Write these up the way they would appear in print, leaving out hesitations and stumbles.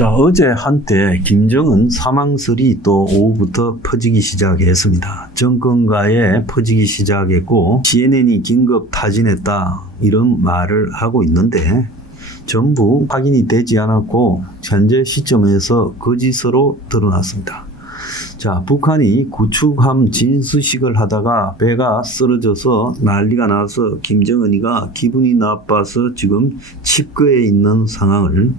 자, 어제 한때 김정은 사망설이 또 오후부터 퍼지기 시작했습니다. 정권가에 퍼지기 시작했고 CNN이 긴급 타진했다 이런 말을 하고 있는데 전부 확인이 되지 않았고 현재 시점에서 거짓으로 드러났습니다. 자, 북한이 구축함 진수식을 하다가 배가 쓰러져서 난리가 나서 김정은이가 기분이 나빠서 지금 칩거에 있는 상황을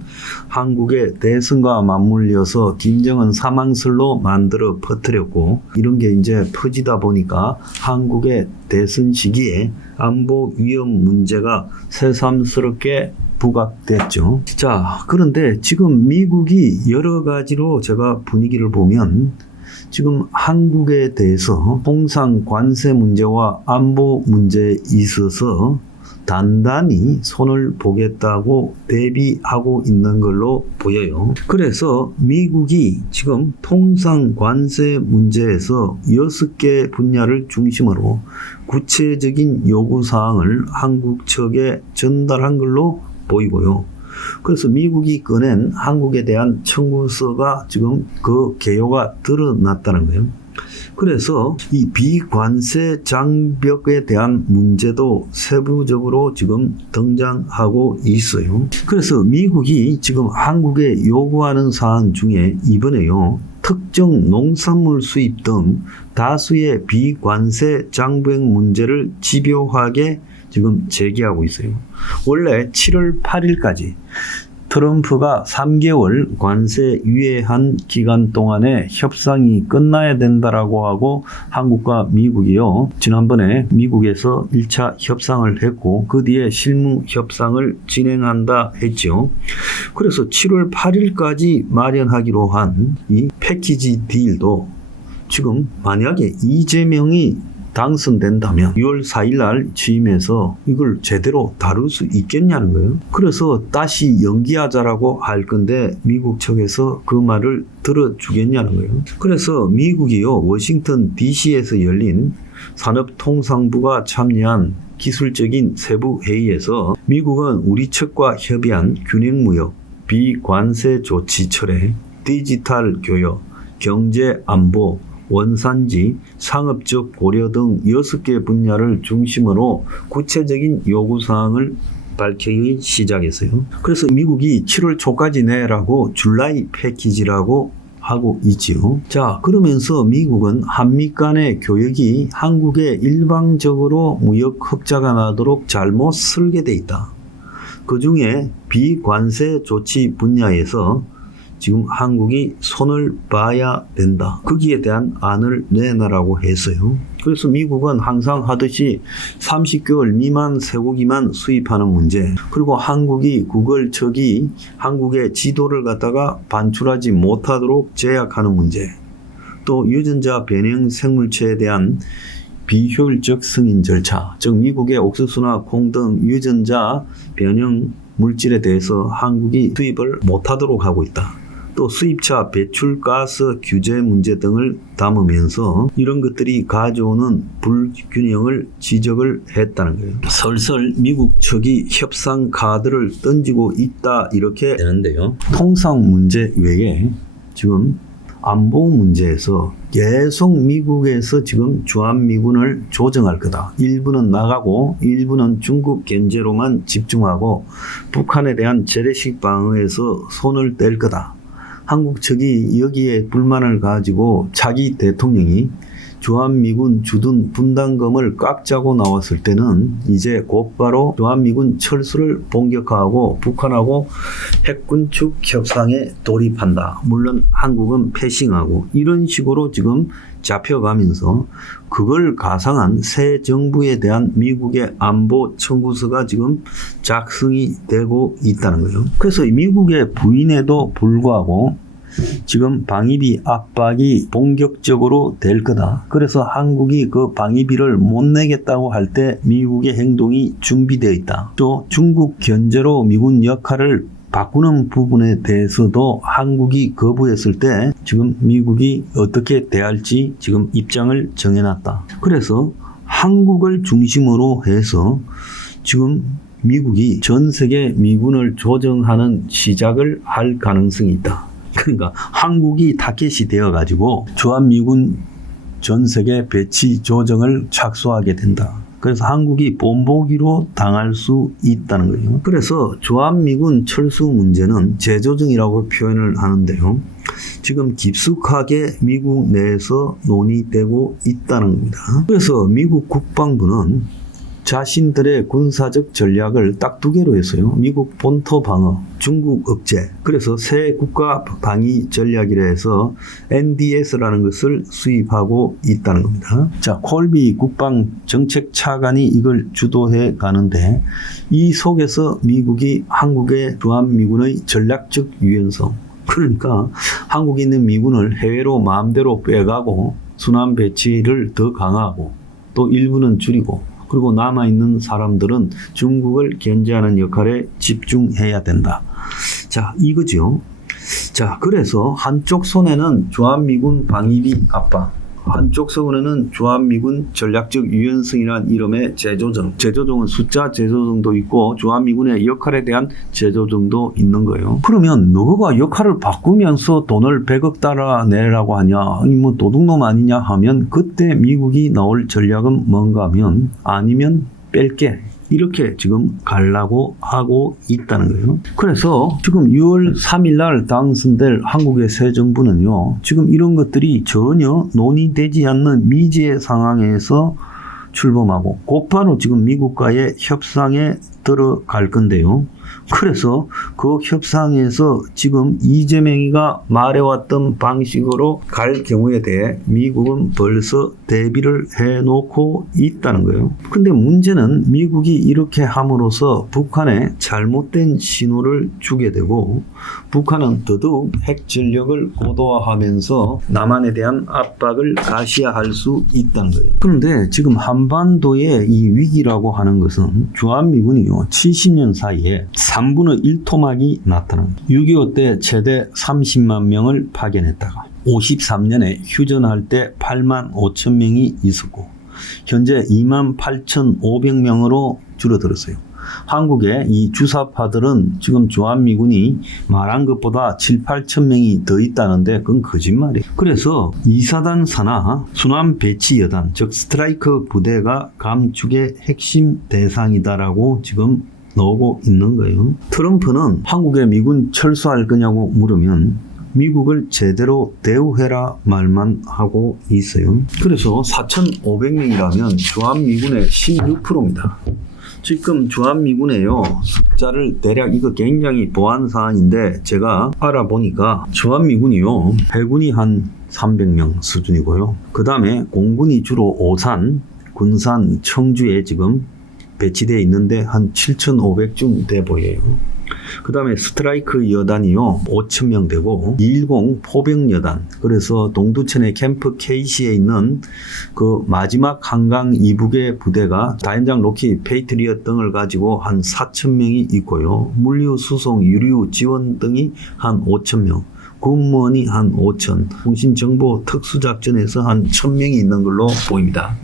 한국의 대선과 맞물려서 김정은 사망설로 만들어 퍼뜨렸고, 이런 게 이제 퍼지다 보니까 한국의 대선 시기에 안보 위험 문제가 새삼스럽게 부각됐죠. 자, 그런데 지금 미국이 여러 가지로 제가 분위기를 보면 지금 한국에 대해서 통상 관세 문제와 안보 문제에 있어서 단단히 손을 보겠다고 대비하고 있는 걸로 보여요. 그래서 미국이 지금 통상 관세 문제에서 6개 분야를 중심으로 구체적인 요구사항을 한국 측에 전달한 걸로 보이고요. 그래서 미국이 꺼낸 한국에 대한 청구서가 지금 그 개요가 드러났다는 거예요. 그래서 이 비관세 장벽에 대한 문제도 세부적으로 지금 등장하고 있어요. 그래서 미국이 지금 한국에 요구하는 사안 중에 이번에요, 특정 농산물 수입 등 다수의 비관세 장벽 문제를 집요하게 지금 제기하고 있어요. 원래 7월 8일까지 트럼프가 3개월 관세 유예한 기간 동안에 협상이 끝나야 된다라고 하고 한국과 미국이요, 지난번에 미국에서 1차 협상을 했고 그 뒤에 실무 협상을 진행한다 했죠. 그래서 7월 8일까지 마련하기로 한 이 패키지 딜도 지금 만약에 이재명이 당선된다면 6월 4일 날 취임해서 이걸 제대로 다룰 수 있겠냐는 거예요. 그래서 다시 연기하자라고 할 건데 미국 측에서 그 말을 들어주겠냐는 거예요. 그래서 미국이요, 워싱턴 DC에서 열린 산업통상부가 참여한 기술적인 세부 회의에서 미국은 우리 측과 협의한 균형무역, 비관세 조치 철회, 디지털 교역, 경제 안보, 원산지, 상업적 고려 등 6개 분야를 중심으로 구체적인 요구사항을 밝히기 시작했어요. 그래서 미국이 7월 초까지 내라고 줄라이 패키지라고 하고 있지요. 자, 그러면서 미국은 한미 간의 교역이 한국에 일방적으로 무역 흑자가 나도록 잘못 설계되어 있다. 그 중에 비관세 조치 분야에서 지금 한국이 손을 봐야 된다. 거기에 대한 안을 내놔라고 했어요. 그래서 미국은 항상 하듯이 30개월 미만 쇠고기만 수입하는 문제, 그리고 한국이 구글척이 한국의 지도를 갖다가 반출하지 못하도록 제약하는 문제, 또 유전자 변형 생물체에 대한 비효율적 승인 절차, 즉 미국의 옥수수나 콩 등 유전자 변형 물질에 대해서 한국이 수입을 못하도록 하고 있다. 또 수입차 배출가스 규제 문제 등을 담으면서 이런 것들이 가져오는 불균형을 지적을 했다는 거예요. 설설 미국 측이 협상 카드를 던지고 있다 이렇게 되는데요. 통상 문제 외에 지금 안보 문제에서 계속 미국에서 지금 주한미군을 조정할 거다. 일부는 나가고 일부는 중국 견제로만 집중하고 북한에 대한 재래식 방어에서 손을 뗄 거다. 한국 측이 여기에 불만을 가지고 차기 대통령이 주한미군 주둔 분담금을 꽉 짜고 나왔을 때는 이제 곧바로 주한미군 철수를 본격화하고 북한하고 핵군축 협상에 돌입한다. 물론 한국은 패싱하고 이런 식으로 지금 잡혀가면서 그걸 가상한 새 정부에 대한 미국의 안보 청구서가 지금 작성이 되고 있다는 거예요. 그래서 미국의 부인에도 불구하고 지금 방위비 압박이 본격적으로 될 거다. 그래서 한국이 그 방위비를 못 내겠다고 할 때 미국의 행동이 준비되어 있다. 또 중국 견제로 미군 역할을 바꾸는 부분에 대해서도 한국이 거부했을 때 지금 미국이 어떻게 대할지 지금 입장을 정해놨다. 그래서 한국을 중심으로 해서 지금 미국이 전 세계 미군을 조정하는 시작을 할 가능성이 있다. 그러니까 한국이 타겟이 되어가지고 주한미군 전 세계 배치 조정을 착수하게 된다. 그래서 한국이 본보기로 당할 수 있다는 거예요. 그래서 주한미군 철수 문제는 재조정이라고 표현을 하는데요. 지금 깊숙하게 미국 내에서 논의되고 있다는 겁니다. 그래서 미국 국방부는 자신들의 군사적 전략을 딱 두 개로 했어요. 미국 본토 방어, 중국 억제. 그래서 새 국가 방위 전략이라 해서 NDS라는 것을 수입하고 있다는 겁니다. 자, 콜비 국방 정책 차관이 이걸 주도해 가는데 이 속에서 미국이 한국의 주한미군의 전략적 유연성, 그러니까 한국에 있는 미군을 해외로 마음대로 빼가고 순환 배치를 더 강화하고 또 일부는 줄이고 그리고 남아있는 사람들은 중국을 견제하는 역할에 집중해야 된다. 자, 이거죠. 자, 그래서 한쪽 손에는 주한미군 방위비 압박, 한쪽 손에는 주한미군 전략적 유연성이라는 이름의 재조정. 재조정은 숫자 재조정도 있고 주한미군의 역할에 대한 재조정도 있는 거예요. 그러면 너가 역할을 바꾸면서 돈을 100억 달러 내라고 하냐, 아니 뭐 도둑놈 아니냐 하면 그때 미국이 나올 전략은 뭔가 하면 아니면 뺄게. 이렇게 지금 가려고 하고 있다는 거예요. 그래서 지금 6월 3일 날 당선될 한국의 새 정부는요, 지금 이런 것들이 전혀 논의되지 않는 미지의 상황에서 출범하고 곧바로 지금 미국과의 협상에 들어갈 건데요. 그래서 그 협상에서 지금 이재명이가 말해왔던 방식으로 갈 경우에 대해 미국은 벌써 대비를 해놓고 있다는 거예요. 근데 문제는 미국이 이렇게 함으로써 북한에 잘못된 신호를 주게 되고 북한은 더더욱 핵 전력을 고도화하면서 남한에 대한 압박을 가시화할 수 있다는 거예요. 그런데 지금 한반도의 이 위기라고 하는 것은 주한미군이요 70년 사이에 3분의 1 토막이 나타납니다. 6.25 때 최대 30만 명을 파견했다가 53년에 휴전할 때 8만 5천 명이 있었고 현재 2만 8,500명으로 줄어들었어요. 한국의 이 주사파들은 지금 주한미군이 말한 것보다 7, 8천 명이 더 있다는데 그건 거짓말이에요. 그래서 2사단 산하 순환 배치 여단, 즉 스트라이크 부대가 감축의 핵심 대상이다라고 지금 나오고 있는 거예요. 트럼프는 한국에 미군 철수할 거냐고 물으면 미국을 제대로 대우해라 말만 하고 있어요. 그래서 4,500명이라면 주한미군의 16%입니다. 지금 주한미군에요 숫자를 대략 이거 굉장히 보안 사안인데 제가 알아보니까 주한미군이요 해군이 한 300명 수준이고요. 그 다음에 공군이 주로 오산, 군산, 청주에 지금 배치되어 있는데 한 7,500쯤 돼 보여요. 그 다음에 스트라이크 여단이요 5,000명 되고 210 포병 여단, 그래서 동두천의 캠프 K시에 있는 그 마지막 한강 이북의 부대가 다연장 로키 페이트리엇 등을 가지고 한 4,000명이 있고요. 물류 수송 유류 지원 등이 한 5,000명, 군무원이 한 5,000, 통신정보 특수작전에서 한 1,000명이 있는 걸로 보입니다.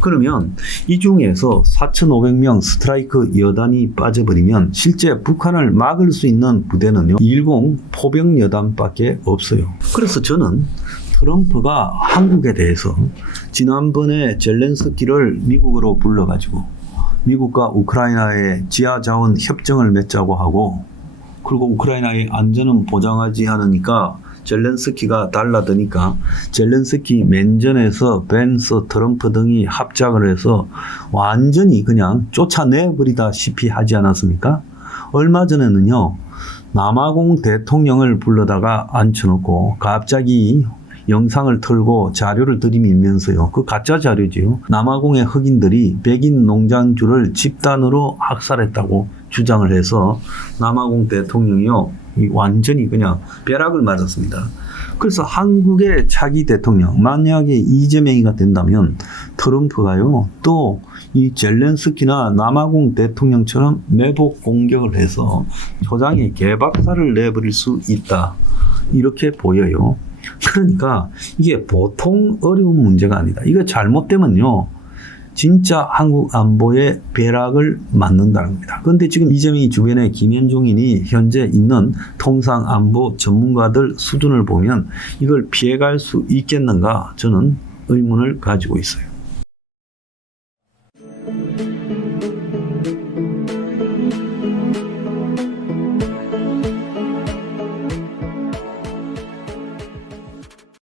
그러면 이 중에서 4,500명 스트라이크 여단이 빠져버리면 실제 북한을 막을 수 있는 부대는요 210 포병 여단밖에 없어요. 그래서 저는 트럼프가 한국에 대해서 지난번에 젤렌스키를 미국으로 불러가지고 미국과 우크라이나의 지하자원 협정을 맺자고 하고 그리고 우크라이나의 안전은 보장하지 않으니까 젤렌스키가 달라드니까 젤렌스키 면전에서 벤스, 트럼프 등이 합작을 해서 완전히 그냥 쫓아내버리다시피 하지 않았습니까? 얼마 전에는요 남아공 대통령을 불러다가 앉혀놓고 갑자기 영상을 틀고 자료를 들이밀면서요. 그 가짜 자료지요. 남아공의 흑인들이 백인 농장주를 집단으로 학살했다고 주장을 해서 남아공 대통령이요. 완전히 그냥 벼락을 맞았습니다. 그래서 한국의 차기 대통령, 만약에 이재명이가 된다면 트럼프가요. 또 이 젤렌스키나 남아공 대통령처럼 매복 공격을 해서 초장에 개박살을 내버릴 수 있다. 이렇게 보여요. 그러니까 이게 보통 어려운 문제가 아니다. 이거 잘못되면요. 진짜 한국 안보의 벼락을 맞는다는 겁니다. 그런데 지금 이재명이 주변에 김현종인이 현재 있는 통상안보 전문가들 수준을 보면 이걸 피해갈 수 있겠는가 저는 의문을 가지고 있어요.